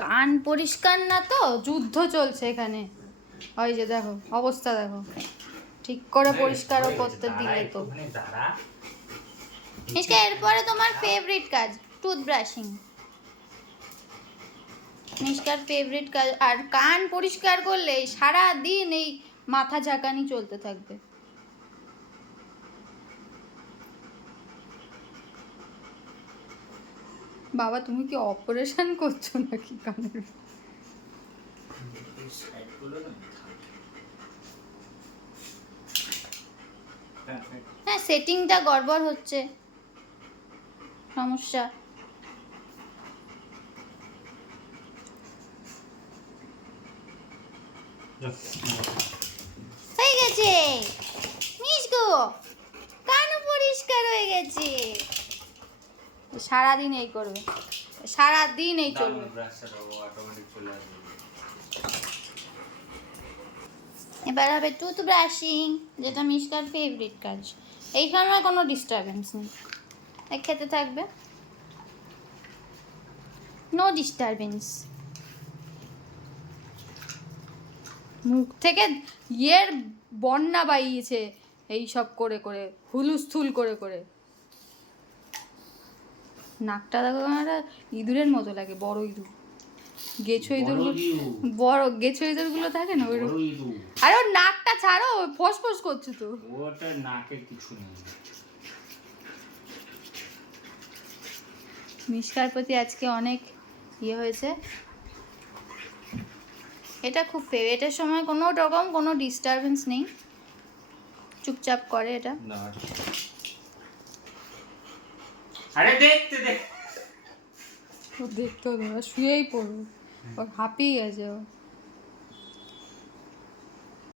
কান পরিষ্কার না তো, যুদ্ধ চলছে এখানে। ওই যে দেখো অবস্থা দেখো, ঠিক করে পরিষ্কারও করতে দিলে তো। মিশকা, এরপরে তোমার ফেভারিট কাজ টুথব্রাশিং। মিশকার ফেভারিট কাজ। আর কান পরিষ্কার করলে সারা দিন এই মাথা ঝাঁকানি চলতে থাকবে। বাবা তুমি কি অপারেশন করছো নাকি কানের? হ্যাঁ, সেটিংটা গড়বড় হচ্ছে, সমস্যা। হয়ে গেছে মিশকু, কানও পরিষ্কার হয়ে গেছে। সারাদিন এই করবে, সারাদিন এই চলবে। এবার হবে টুথব্রাশিং, যেটা মিশকার ফেভারিট কাজ। এইখানে কোনো ডিস্টারবেন্স নেই, খেতে থাকবে, নো ডিস্টারবেন্স। মুখ থেকে ইয়ের বন্যা বাইয়েছে এই সব করে করে, হুলুস্থুল করে করে। নাকটা দেখো, একটা ইঁদুরের মতো লাগে, বড় ইঁদুর, গেছো ইঁদুরগুলো, বড় গেছো ইঁদুরগুলো থাকে না ওই। আরে ওর নাকটা ছাড়ো, ফসফস করছে তো। ওটা নাকে কিছু নেই। মিশকার প্রতি আজকে অনেক ইয়ে হয়েছে। এটা খুব ফেভারিটের সময় কোনো রকম কোনো ডিস্টারবেন্স নেই, চুপচাপ করে এটা। আরে দেখতে ও দেখতে হবে, শুয়েই পড়বে, ওর হাঁপিয়ে গেছে ও।